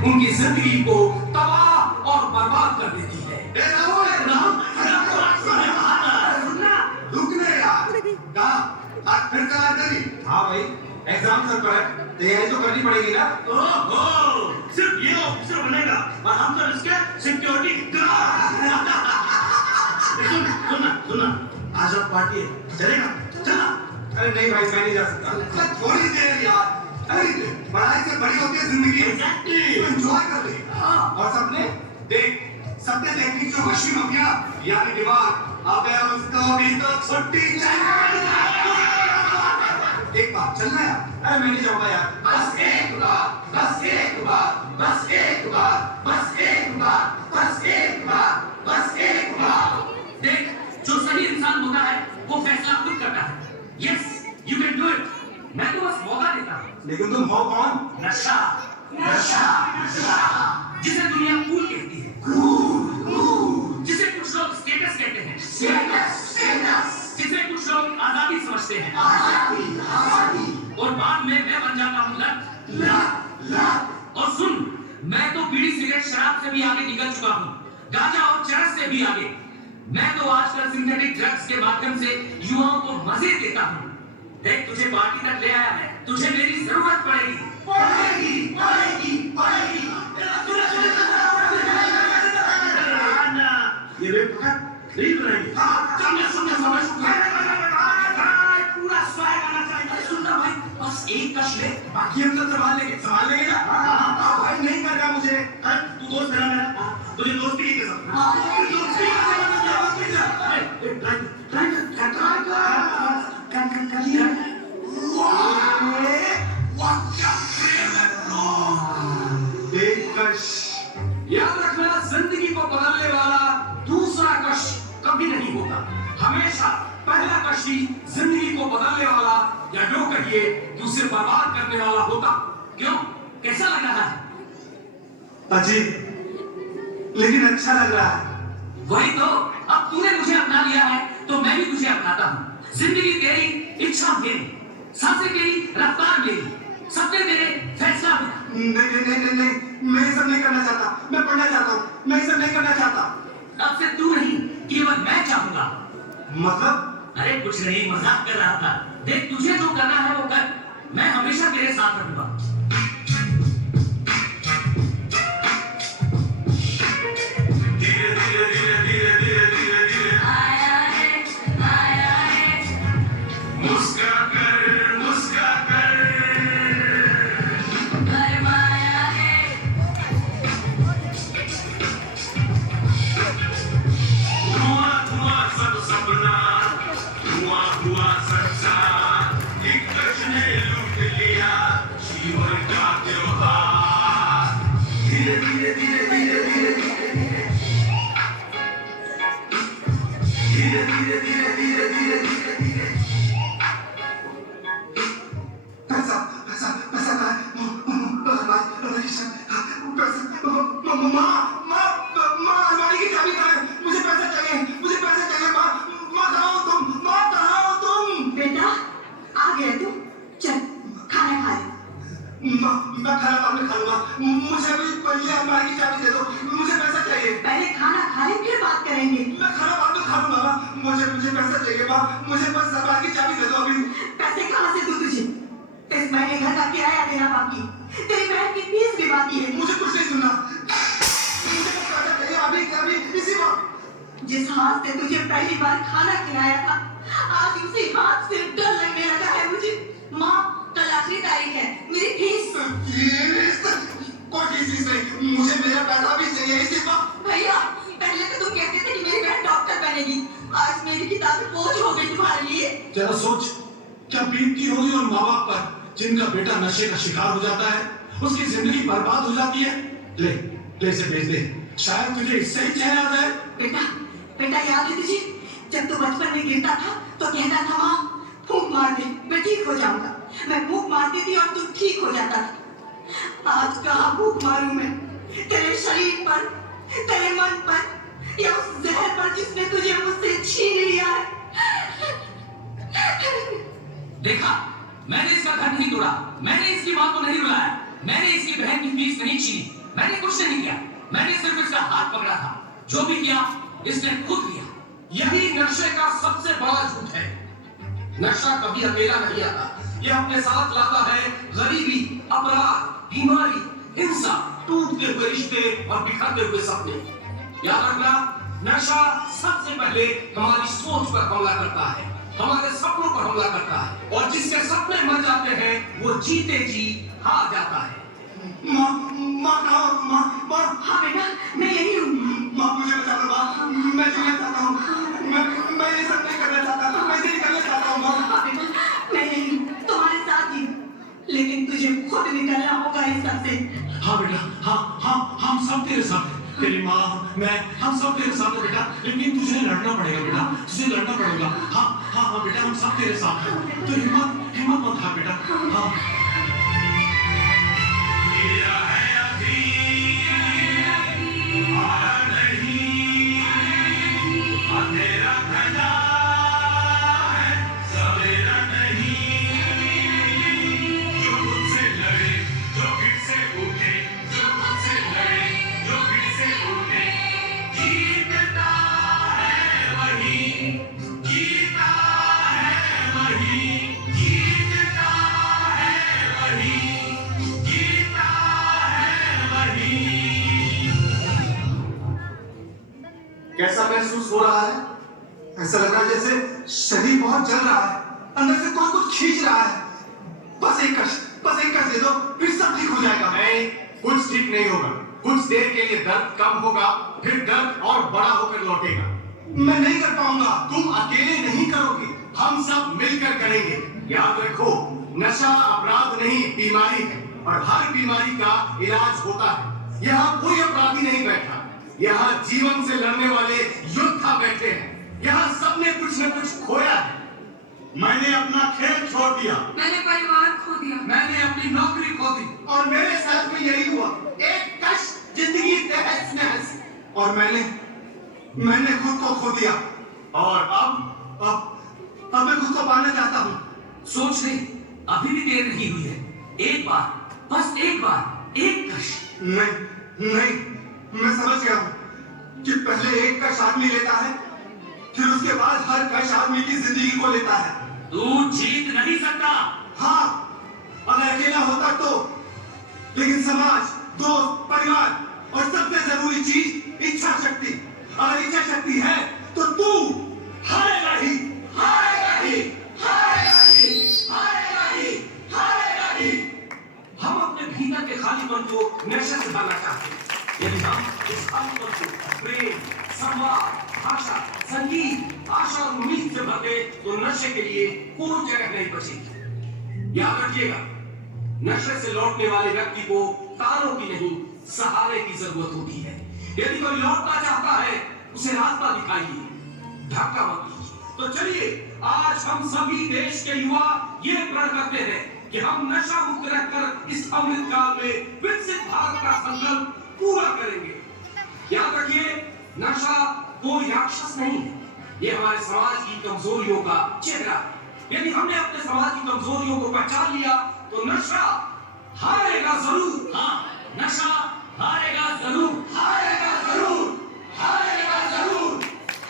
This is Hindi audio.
उनकी जिंदगी को तबाह और बर्बाद कर देती है। रुकने यार, कहा आज फिर कहा करी। हाँ भाई, एग्जाम सर पर है, तैयारी तो करनी पड़ेगी ना। ओहो, सिर्फ ये ऑफिसर बनेगा और हम तो इसके सिक्योरिटी गार्ड। सुनना, आज अब पार्टी है, चलेगा? चलना। अरे नहीं भाई, मैं नहीं जा सकता। थोड़ी देर यार, थोड़ी देर, पढ़ाई से बड़ी होती है जिंदगी। Exactly. एंजॉय कर ले। और सपने? देख, सपने देखने की जो खुशी हो गया, यानी दिमाग, अबे उसको भी तो छुट्टी चाहिए। एक बार चलना यार। अरे मैं नहीं जाऊंगा यार। बस एक बार, बस एक बार, बस एक बार, बस एक बार, बस एक बार, बस एक बार। देख, जो सही इंसान होता है वो फैसला खुद करता है। Yes, you can do it. मैं तो बस मौका देता हूँ। लेकिन तुम हो कौन? नशा, नशा, नशा, जिसे दुनिया कूल कहती है। कूल, कूल, जिसे कुछ लोग स्टेटस कहते हैं। स्टेटस, स्टेटस, जिसे कुछ लोग आजादी समझते हैं। आजादी, आजादी। और बाद में मैं बन जाता हूँ लत, लत, लत। और सुन, मैं तो बीड़ी सिगरेट शराब से भी आगे निकल चुका हूँ, गांजा और चरस से भी आगे। मैं तो आजकल सिंथेटिक ड्रग्स के माध्यम से युवाओं को मजे देता हूँ। देख, तुझे पार्टी तक ले आया है, तुझे मेरी जरूरत पड़ेगी। पड़ेगी, पड़ेगी, पड़ेगी। ये वे पकड़ नहीं बनाएंगे। पूरा स्वैग आना चाहिए। सुनना भाई, बस एक कश ले, बाकी हम सब संभाल लेंगे ना। हाँ भाई, नहीं कर रहा मुझे। तू दोस्त है ना मेरा, तुझे दोस्ती की कसम। याद रखना, जिंदगी को बदलने वाला दूसरा कश कभी नहीं होता। हमेशा पहला कश ही जिंदगी को बदलने वाला, या जो कहिए कि उसे बर्बाद करने वाला होता। क्यों, कैसा लग रहा है? अजीब, लेकिन अच्छा लग रहा है। वही तो, अब तूने मुझे अपना लिया है तो मैं भी तुझे अपनाता हूँ। जिंदगी तेरी, इच्छा मेरी, सांसें तेरी, रफ्तार मेरी, सपने तेरे, फैसला मेरा। नहीं, मैं ये सब नहीं करना चाहता। मैं पढ़ना चाहता हूँ, मैं ये सब नहीं करना चाहता। अब से तू नहीं, केवल मैं चाहूंगा। मतलब? अरे कुछ नहीं, मजाक कर रहा था। देख, तुझे जो करना है वो कर, मैं हमेशा तेरे साथ रहूंगा। मैं खाना बाद में खा लूंगा। मुझे अभी पहले अलमारी की चाबी दे दो, मुझे पैसा चाहिए। पहले खाना खा ले, फिर बात करेंगे। मैं खाना बाद में खा लूंगा। मुझे पैसा चाहिए माँ, मुझे बस अलमारी की चाबी दे दो अभी। पैसे कहाँ से दूं तुझे? इस महीने घर का किराया देना बाकी, तेरी बहन की फीस भी बाकी है। मुझे कुछ नहीं सुनना, मुझे बस पैसा चाहिए अभी इसी वक्त। जिस हाथ से तुझे पहली बार खाना खिलाया था, आज उसी हाथ से डर लगने लगा है मुझे। माँ, कल आखिरी तारीख है, मेरी फीस। कोई फीस नहीं, मुझे मेरा पैसा भी चाहिए इसी वक्त। भैया, पहले तो तुम कहते थे कि मेरी बहन डॉक्टर बनेगी, आज मेरी किताबें बोझ हो गई तुम्हारे लिए। जरा सोच, क्या बीतती होगी उन माँ बाप पर जिनका बेटा नशे का शिकार हो जाता है, उसकी जिंदगी बर्बाद हो जाती है। ले इसे भेज दे, शायद तुझे इससे ही चैन आ जाए। बेटा याद है तुझे, जब तू बचपन में गिरता था तो कहता था माँ फूंक मार दे, मैं ठीक हो जाऊंगा। मैं फूंक मारती थी और तू ठीक हो जाता था। आज कहाँ फूंक मारूं मैं, तेरे शरीर पर, तेरे मन पर, या उस जहर पर जिसने तुझे मुझसे छीन लिया है। देखा, मैंने इसका घर नहीं तोड़ा, मैंने इसकी माँ को नहीं रुलाया। मैंने इसकी बहन की फीस नहीं छीनी, मैंने कुछ नहीं किया, मैंने सिर्फ इसका हाथ पकड़ा था। जो भी किया इसने खुद किया। यही नशे का सबसे बड़ा झूठ है। नशा कभी अकेला नहीं आता, यह अपने साथ लाता है गरीबी, अपराध, बीमारी, हिंसा, टूटते हुए रिश्ते और बिखरते हुए सपने। याद रखना, नशा सबसे पहले हमारी सोच पर हमला करता है, हमारे सपनों पर हमला करता है, और जिसके सपने मर जाते हैं वो जीते जी हार जाता है। माँ माँ कहाँ हो? माँ हाँ बेटा, मैं यही हूँ। माँ मुझे बचा लो माँ, मैं जीना चाहता हूँ, मैं ये सब नहीं करना चाहता, मैं इसे निकलना चाहता हूँ माँ। हाँ बेटा, मैं यही हूँ, तुम्हारे साथ ही हूँ। लेकिन तुझे खुद निकलना होगा इस सब से। हाँ बेटा, हाँ हम सब तेरे साथ हैं। तेरी माँ, मैं, हम सब तेरे साथ हैं बेटा, लेकिन तुझे लड़ना पड़ेगा बेटा, तुझे लड़ना पड़ेगा। हाँ बेटा, हम सब तेरे साथ हैं। तो हिम्मत मत हार बेटा। हाँ कैसा महसूस हो रहा है? ऐसा लग रहा है जैसे शरीर बहुत जल रहा है, अंदर से कोई कुछ खींच रहा है। बस एक कश दे दो, फिर सब ठीक हो जाएगा। नहीं, कुछ ठीक नहीं होगा। कुछ देर के लिए दर्द कम होगा, फिर दर्द और बड़ा होकर लौटेगा। मैं नहीं कर पाऊंगा। तुम अकेले नहीं करोगे, हम सब मिलकर करेंगे। याद रखो, नशा अपराध नहीं, बीमारी है, और हर बीमारी का इलाज होता है। यहाँ कोई अपराधी नहीं बैठा, यहाँ जीवन से लड़ने वाले योद्धा बैठे हैं। यहाँ सबने कुछ न कुछ खोया है। मैंने अपना खेल छोड़ दिया, मैंने परिवार खो दिया, मैंने अपनी नौकरी खो दी, और मेरे साथ में यही हुआ। एक कश, जिंदगी तहस नहस, और मैंने खुद को खो दिया। और अब मैं खुद को पाना चाहता हूँ। सोच ले, अभी भी देर नहीं हुई है। एक बार, बस एक बार, एक कश। नहीं, मैं समझ गया हूँ कि पहले एक कश आदमी लेता है, फिर उसके बाद हर कश आदमी की जिंदगी को लेता है। तू जीत नहीं सकता। हाँ, अगर अकेला होता तो, लेकिन समाज, दोस्त, परिवार और सबसे जरूरी चीज इच्छा शक्ति। अगर इच्छा शक्ति है तो तू हारेगा ही, हारेगा ही, हारेगा ही, हारेगा ही, हारेगा ही। हम अपने भीतर के खालीपन को नशे से भरना चाहते हैं। यदि हम इस खालीपन को प्रेम, संवाद, भाषा, संगीत, आशा और उम्मीद से भर दे तो नशे के लिए कोई जगह नहीं बचेगी। याद रखिएगा, नशे से लौटने वाले व्यक्ति को तारों की नहीं, सहारे की जरूरत होती है। यदि कोई लौटना चाहता है, उसे रास्ता दिखाइए, धक्का मत कीजिए। तो चलिए, आज हम सभी देश के युवा ये प्रण करते हैं कि हम नशा मुक्त रहकर इस अमृत काल में विकसित भारत का संकल्प पूरा करेंगे। याद रखिए, नशा कोई राक्षस नहीं है, ये हमारे समाज की कमजोरियों का चेहरा है। यदि हमने अपने समाज की कमजोरियों को पहचान लिया तो नशा हारेगा जरूर। हाँ, नशा हारेगा जरूर, हारेगा जरूर, हारेगा